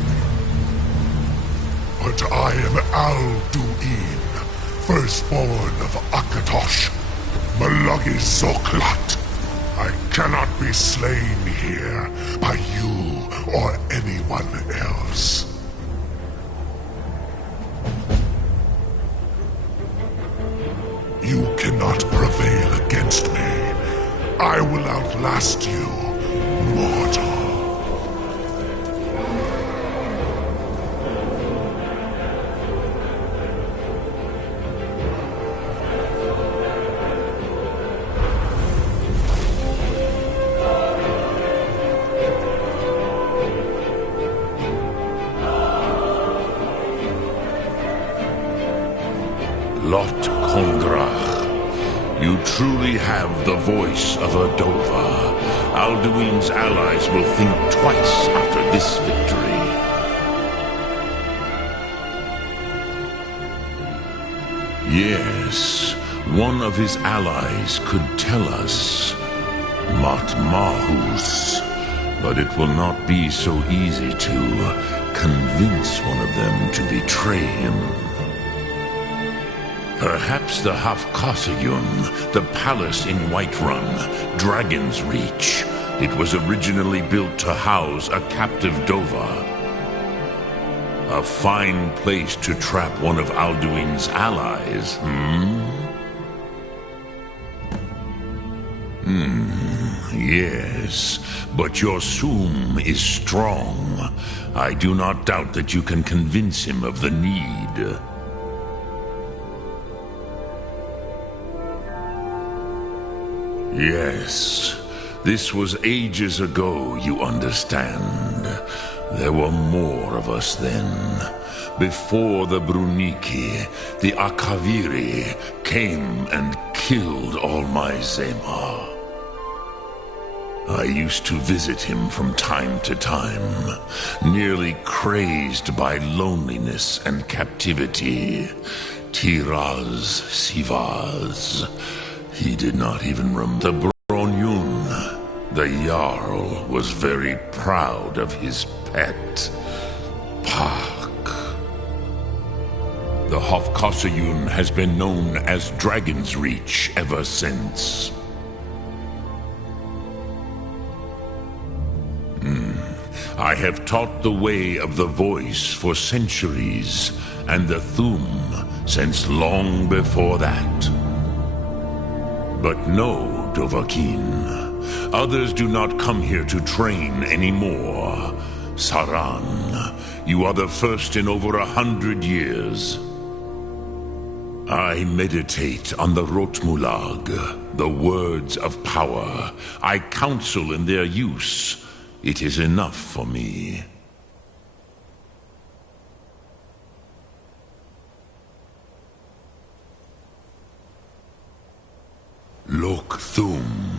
But I am Alduin, firstborn of Akatosh, Malagi Zoklat. I cannot be slain here by you or anyone else. You cannot prevail against me. I will outlast you, mortal. Lot Kongrach, you truly have the voice of a Dova. Alduin's allies will think twice after this victory. Yes, one of his allies could tell us. Matmahus. But it will not be so easy to convince one of them to betray him. Perhaps the Hafkasayun, the palace in Whiterun, Dragon's Reach. It was originally built to house a captive Dova. A fine place to trap one of Alduin's allies, Yes, but your Soom is strong. I do not doubt that you can convince him of the need. Yes, this was ages ago, you understand. There were more of us then. Before the Bruniki, the Akaviri came and killed all my Zema. I used to visit him from time to time, nearly crazed by loneliness and captivity. Tiraz Sivaz. He did not even remember. The Bronyun, the Jarl, was very proud of his pet, Pak. The Hofkosayun has been known as Dragon's Reach ever since. I have taught the way of the voice for centuries, and the Thum since long before that. But no, Dovahkiin. Others do not come here to train anymore. Saran, you are the first in over 100 years. I meditate on the Rotmulag, the words of power. I counsel in their use. It is enough for me. Lok Thum.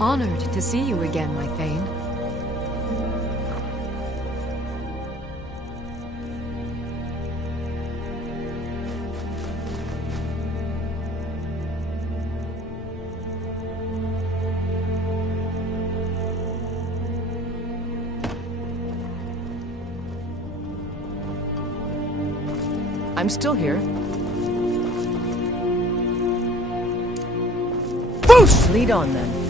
Honored to see you again, my Thane. I'm still here. Boosh! Lead on, then.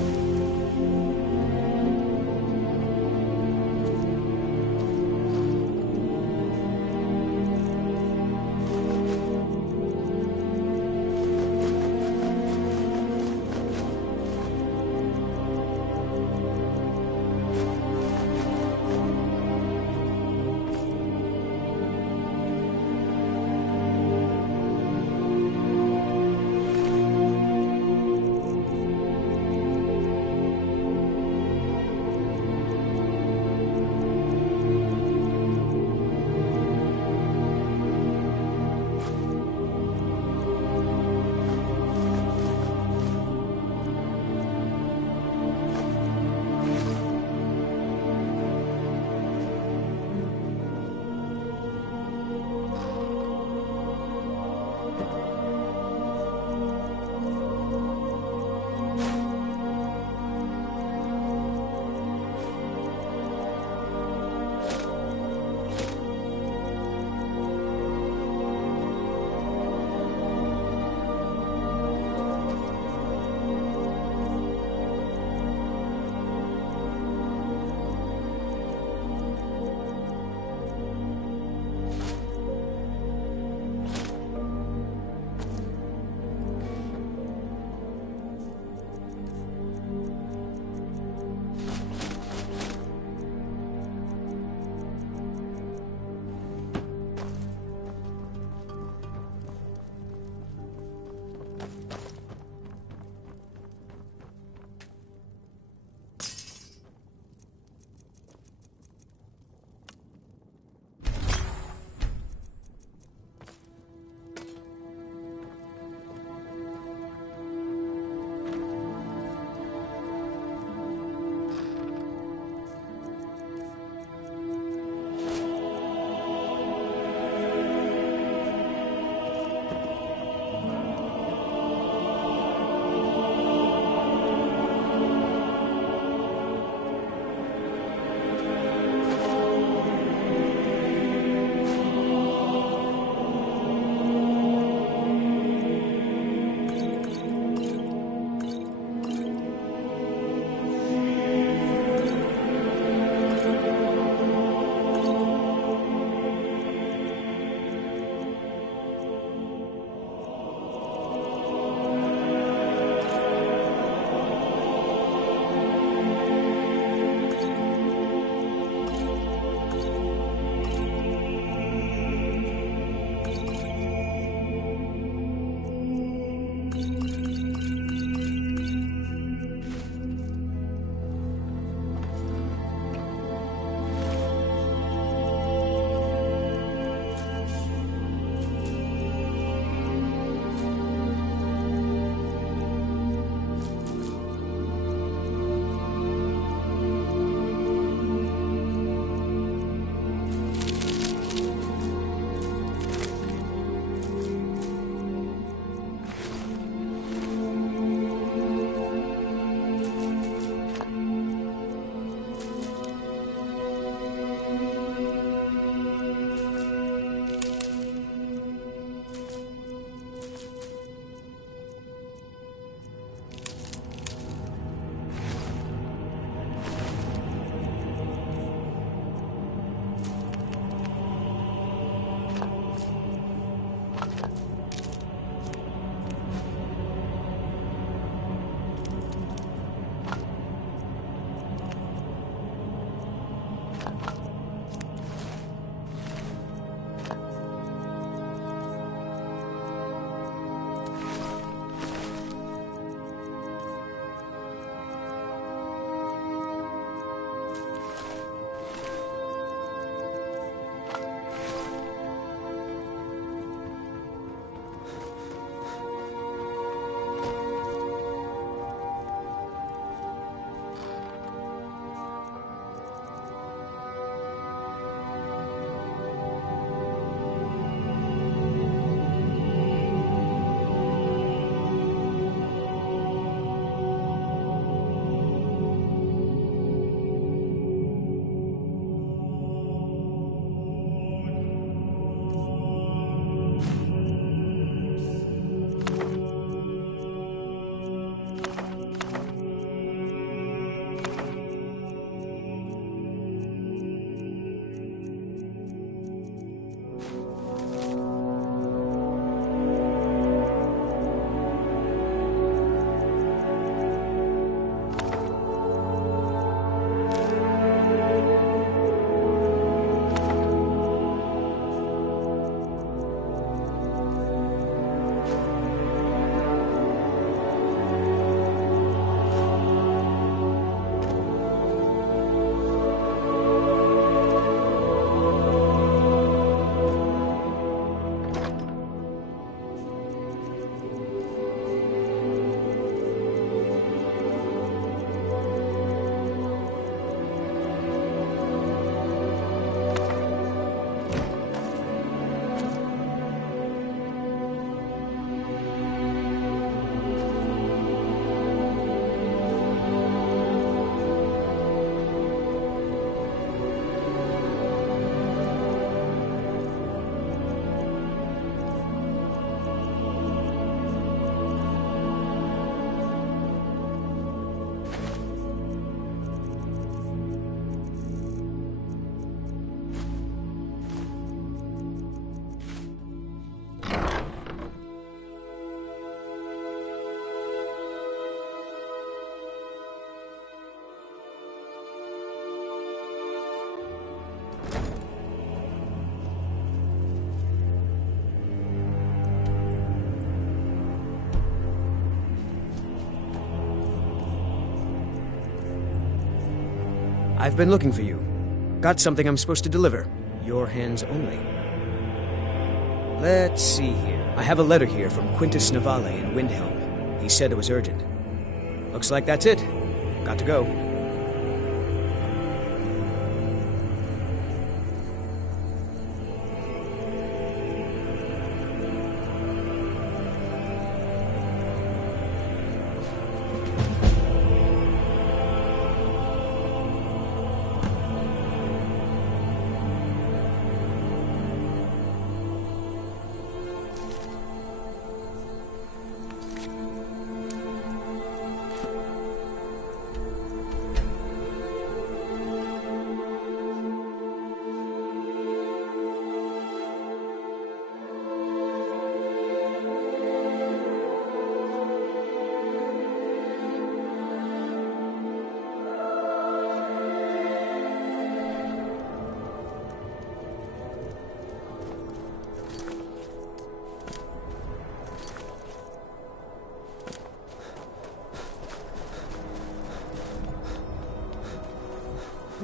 I've been looking for you. Got something I'm supposed to deliver. Your hands only. Let's see here. I have a letter here from Quintus Navale in Windhelm. He said it was urgent. Looks like that's it. Got to go.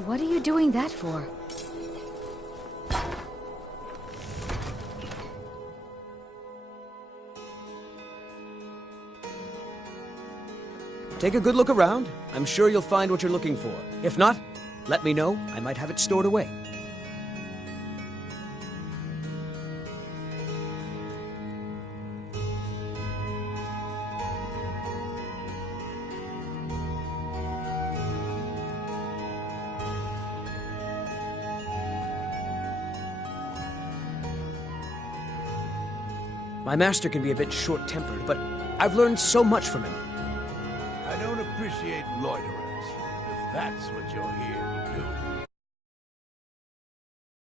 What are you doing that for? Take a good look around. I'm sure you'll find what you're looking for. If not, let me know. I might have it stored away. My master can be a bit short-tempered, but I've learned so much from him. I don't appreciate loiterers, if that's what you're here to do.